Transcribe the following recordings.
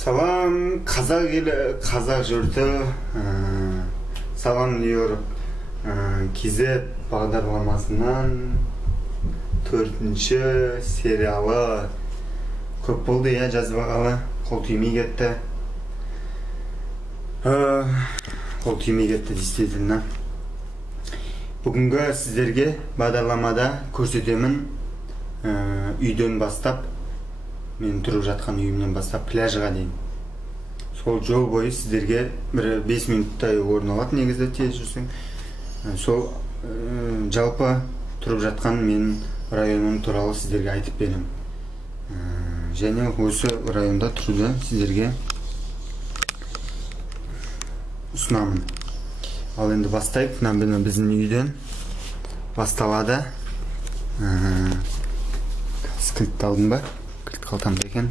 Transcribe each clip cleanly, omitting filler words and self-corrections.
Салам қазақ елі, қазақ жұрты, салам Нью-Йорк Кизет бағдарламасынан 4-ші сериалы көп болды, жазбағалы, қол түймей кетті. Действительно. Бүгінгі сіздерге бағдарламада көрсетемін, үйден бастап, мен тұрып жатқан үйімнен бастап пляжға дейін. Сол жол бойы сіздерге бір 5 минуттай орын алады, негізі тез жүрсең. Сол жалпы тұрып жатқан мен районым туралы сіздерге айтып берем. Және осы районда тұруды сіздерге ұсынамын. Ал енді бастайық. Біздің үйден басталады. Кілтті алдың ба? Кілт қалтамда екен.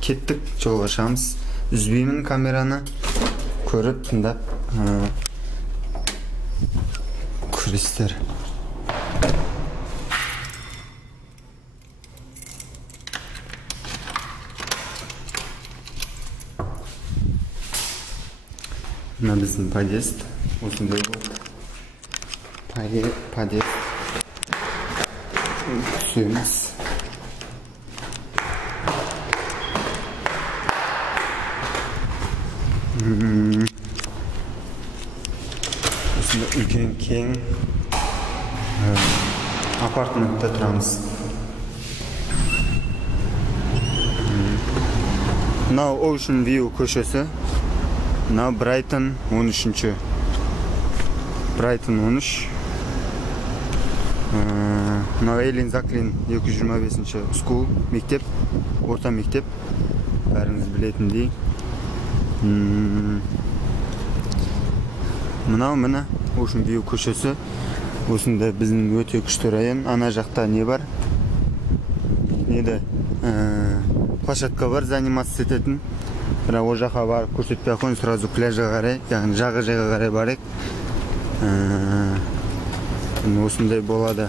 Кеттік, жолға шығамыз. Үзбеймін камераны. Көріп, тыңдап көресіздер. Мына біздің подъезд. Осындай болды. Подъезд. Түсеміз. Осында үлкен кең апартментте тұрамыз. Мынау Ocean View көшесі. Мынау Брайтон 13-ші. Брайтон 13. Мынау Эйлин Заклин 225-ші скул, мектеп, орта мектеп. Бәріңіз білетіндей. Мынау міне Ocean View көшесі. Осында біздің өте күшті район. Ана жақта не бар? Неде? Площадка бар, заниматься ететін. Бірақ о жаққа барып көрсетпей қойын, сразу пляжға қарай, яғни жағы қарай барайық. Осындай болады.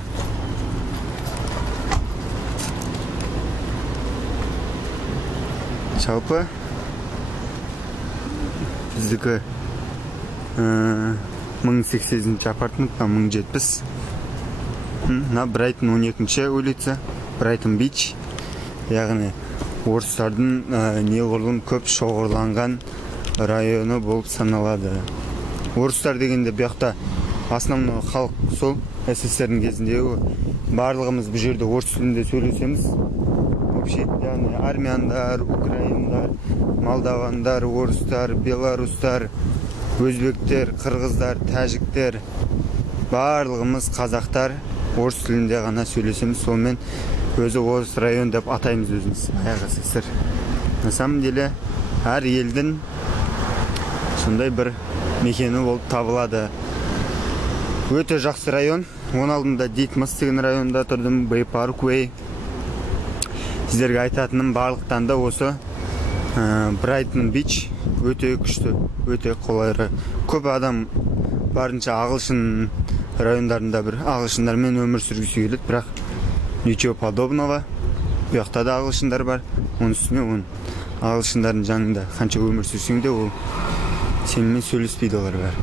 Жалпы біздікі 1080-ші апартмент, 1070. Мына Брайтон 12-ші улица, Брайтон Бич. Яғни орыстардың неғұрлым көп шоғырланған районы болып саналады. Орыстар дегенде бұяқта основной халық сол СССР-дің кезіндегі барлығымыз бұл жерде орыс тілінде сөйлесеміз. Вообще, яғни армяндар, украиндар, молдавандар, орыстар, белорустар, өзбектер, қырғыздар, тәжіктер, барлығымыз қазақтар орыс тілінде ғана сөйлесеміз. Сонымен өзі орыс район деп атаймыз өзіміз. Аяғы СССР. На самом деле, әр елдің сондай бір мекені болып табылады. Өте жақсы район. Оның алдында Дитмас деген районда тұрдым, Бэй Парквей. Сіздерге айтатыным барлықтан да осы Брайтон Бич өте күшті, өте қолайлы. Көп адам барынша ағылшын райондарында бір ағылшындармен өмір сүргісі келеді, бірақ ничего подобного. Бұяқта да ағылшындар бар. Оның үстіне ағылшындардың жанында қанша өмір сүрсең де ол сенімен сөйлеспейді, олар бар.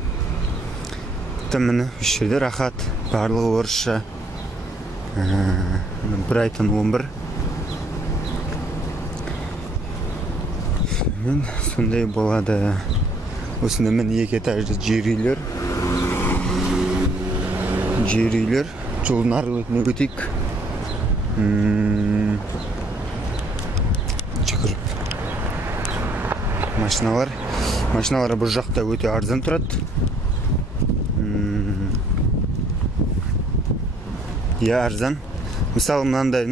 Міне үш жерде рахат, барлығы орысша. Брайтон 11. Мен сондай болады. Осында мен 2 этажды жер үйлер. Жолдың арғы бетіне өтейік. Жүгіріп. Машиналар бұл жақта өте арзан тұрады. Арзан. Мысалы, мынандай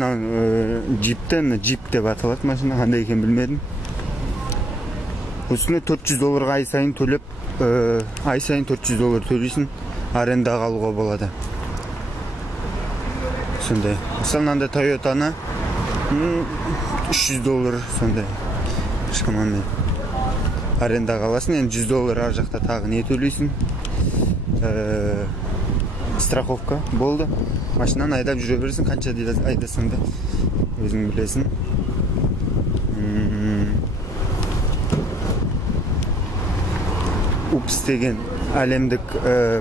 джип деп аталады машина, қандай екен білмедім. Осыны $400 ай сайын төлеп, ай сайын $400 төлейсің, арендаға алуға болады. Сондай. Мысалы, мынандай Toyota'ны $300 сондай. Шамамен. Арендаға аласың, енді $100 ар жақта тағы не төлейсің? Страховка болды. Машинаны айдап жүре бересің, қанша айдасың да өзің білесің. упс деген әлемдік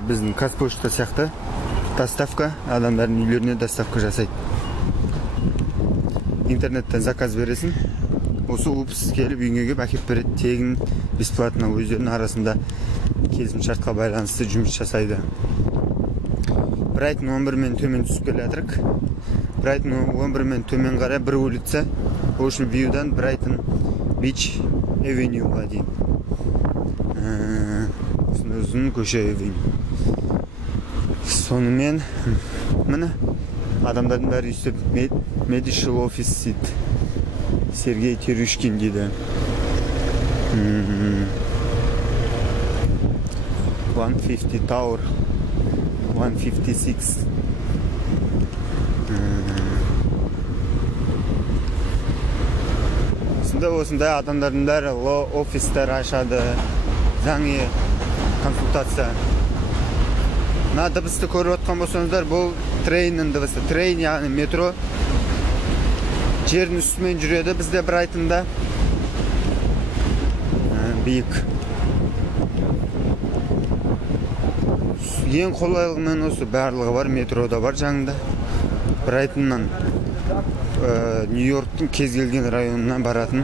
біздің Қазпошта сияқты доставка, адамдардың үйлеріне доставка жасайды. Интернеттен заказ бересің, осы упс келіп үйіңе келіп әкеп береді, тегін бесплатно, өздерінің арасында келісім шартқа байланысты жұмыс жасайды. Брайтон 11 мен төмен түсіп келе жатырық. Брайтон 11 мен төмен қарай бір улица Ocean View'дан Брайтон Beach Avenue'ға дейін. Ұзын көше Avenue. Сонымен міне адамдардың бәрі үстіп Medical Office дейді. Сергей Терюшкин дейді. 150 Tower, 156. Осындай адамдардың бәрі офистер ашады, заңи консультация. Мына дыбысты көріп отқан болсаңыздар, бұл трейннің дыбысы. Трейн, яғни метро. Жердің үстімен жүреді бізде Брайтонда. Биік. Ең қолайлығымен осы барлығы бар, метрода бар жаңында. Брайтоннан Нью-Йорктың кез келген районынан баратын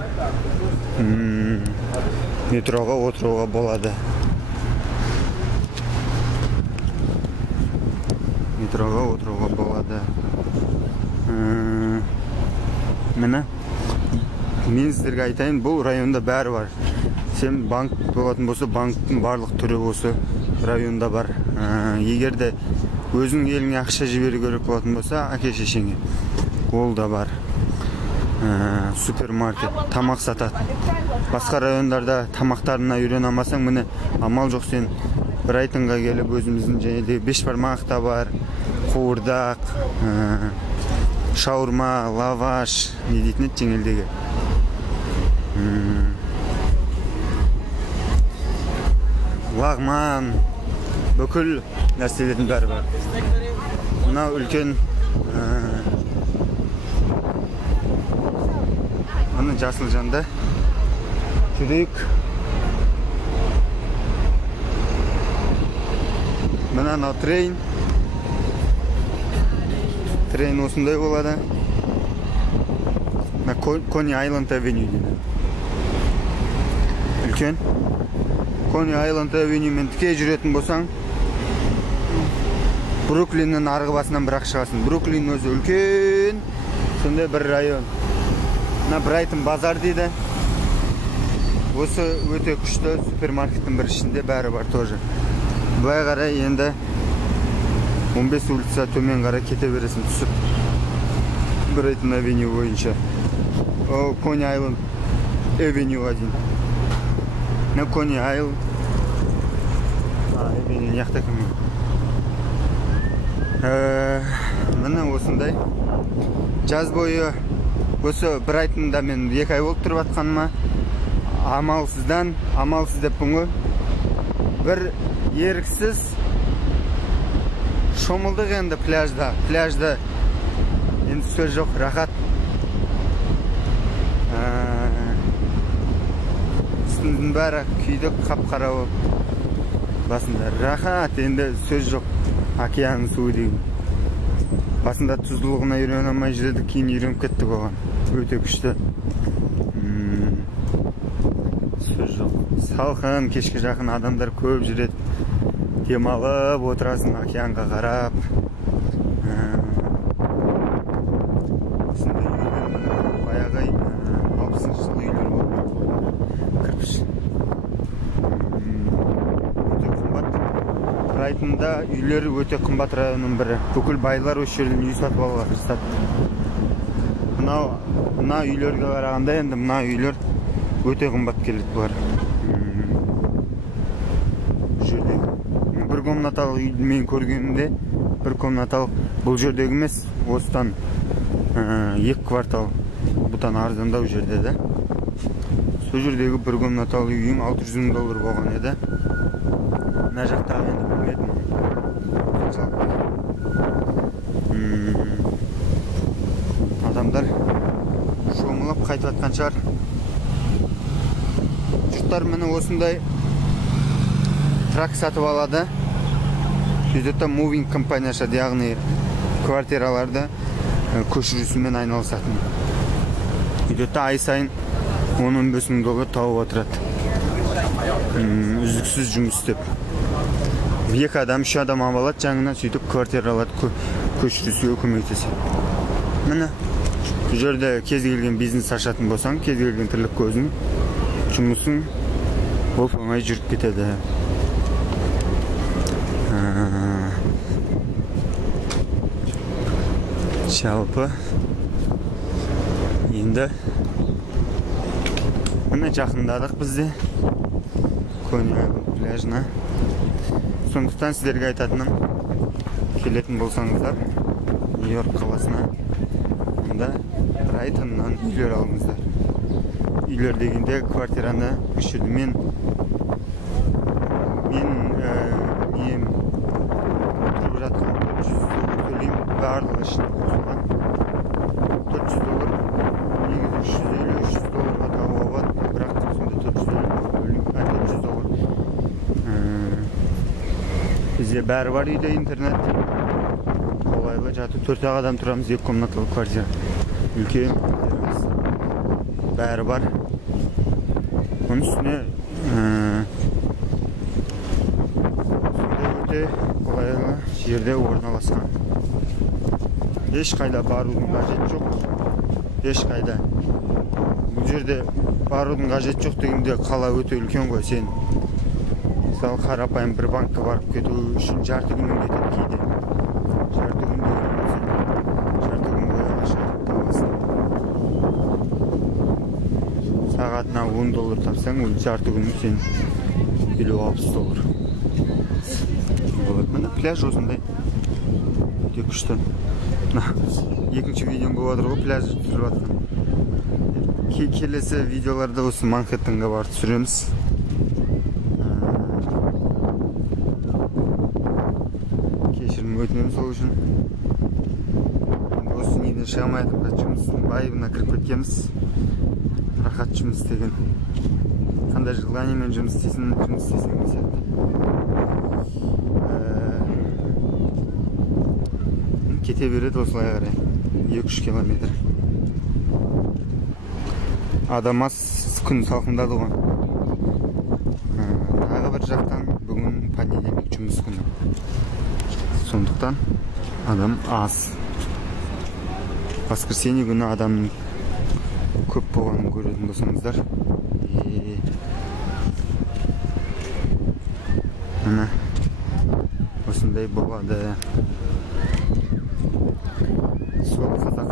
метроға отыруға болады. Метроға отыруға болады. Міне, мен сіздерге айтайын, бұл районда бәрі бар. Сен банк болатын болса, банктың барлық түрі осы районда бар. Егерде өзің еліңе ақша жіберу керек болатын болса, әке-шешеңе, ол да бар. Супермаркет, тамақ сататын. Басқа райондарда тамақтарына үйрене алмасаң, міне амал жоқ, сен Брайтонға келіп өзіміздің және беш бармақ та бар, қуырдақ, шаурма, лаваш, не дейтін еді жеңілдегі. Лағман, бүкіл нәрселердің бәрі бар. Мына үлкен мына жасыл жанда жүрейік. Мына трейн. Трейн осындай болады. Кони Айленд Авеню дейді. Үлкен. Кони Айленд Авенюмен тіке жүретін болсаң, Бруклиннің арғы басынан бірақ шығасың. Бруклин өзі үлкен, сондай бір район. Мына Брайтон базар дейді. Осы өте күшті супермаркеттің бір ішінде бәрі бар тоже. Бұлай қарай енді 15 улица төмен қарай кете бересің түсіп. Брайтон Авеню бойынша. Кони Айленд Авеню один. На Кони Айленд Авеню яқта кіммен. Міне осындай. Жаз бойы осы Брайтонда мен 2 ай болып тұрып атқаныма амалсыз деп бұңы бір еріксіз шомылдық енді пляжда. Пляжда енді сөз жоқ, рахат. Үстінің бәрі күйді қап-қара болып. Басында рахат, енді сөз жоқ. Океанның суы деген. Басында тұздылығына үйрене алмай жүреді, кейін үйреніп кеттік оған. Өте күшті. Сөз жоқ. Салқын, кешке жақын адамдар көп жүреді. Демалып отырасың океанға қарап. Осындай үйлер, баяғы 60-шы жылғы үйлер болды. Кірпіш. Өте қымбат. Брайтонда үйлер өте қымбат районның бірі. Бүкіл байлар осы жерден үй сатып алуға тырысады. Мына үйлерге қарағанда енді мына үйлер өте қымбат келеді бұлар. Бір комнаталық үйді мен көргенімде, бір комнаталық бұл жердегі емес, осыдан 2 квартал бұтан арзандау жерде де. Сол жердегі бір комнаталық үйің $600,000 болған еді. Мына жақтағы енді білмедім. Адамдар шомылып қайтып атқан шығар. Жұрттар міне осындай trakt satып alады. Bizde moving компания ашады, яғни квартираларды көшірісімен айналысатын. Bizde ай сайын 10-15 мың доллар тауып отырады. Үздіксіз жұмыс істеп. 2 адам, 3 адам алады, жаңынан сөйтіп квартираларды көшірісуге көмектеседі. Міне, бұл жерде кез келген бизнес ашатын болсаң, кез келген тірлік көзің, жұмысың оп-оңай жүріп кетеді. Жалпы енді міне жақындадық бізде Конья пляжына. Сондықтан сіздерге айтатыным, келетін болсаңыздар Нью-Йорк қаласына, онда Брайтоннан үйлер алыңыздар. Үйлер дегенде квартираны үшіді мен тұрып жатқан 400 доллар төлейм, барлығы ішіне қосылған. 400 доллар, негізі 350-300 долларға тауып алады, бірақ сонда 400 доллар. Бізде бәрі бар үйде, интернет қолайлы жатып, 4 адам тұрамыз, 2 комнаталы квартира. Үлкен бәрі бар. Оның үстіне өте қолайлы жерде орналасқан. Ешқайда барудың қажеті жоқ. Ешқайда. Бұл жерде барудың қажеті жоқ дегенде қала өте үлкен ғой. Сен мысалы қарапайым бір банкқа барып кету үшін жарты күнің кетеді кейде. Жарты күн бойы ақша табасың. Сағатына 10 доллар тапсаң, ол жарты күнің сен 50-60 доллар. Міне пляж осындай. Өте күшті. Екінші видеом болады ғой, пляж түсіріп жатқан. Келесі видеоларда осы Манхэттенға барып түсіреміз. Кешірім өтінемін сол үшін. Осы неден шығамай жатырмыз, жұмыстың байыбына кіріп кеткенбіз. Рахат жұмыс істеген. Қандай желаниемен жұмыс істесең деген сияқты. Кете береді осылай қарай. 2-3 километр. Адам аз, күн салқындады ғой. Тағы бір жақтан бүгін понедельник жұмыс күні. Сондықтан адам аз. Воскресенье күні адамның көп болғанын көретін болсаңыздар. Міне осындай болады. Сол қазақ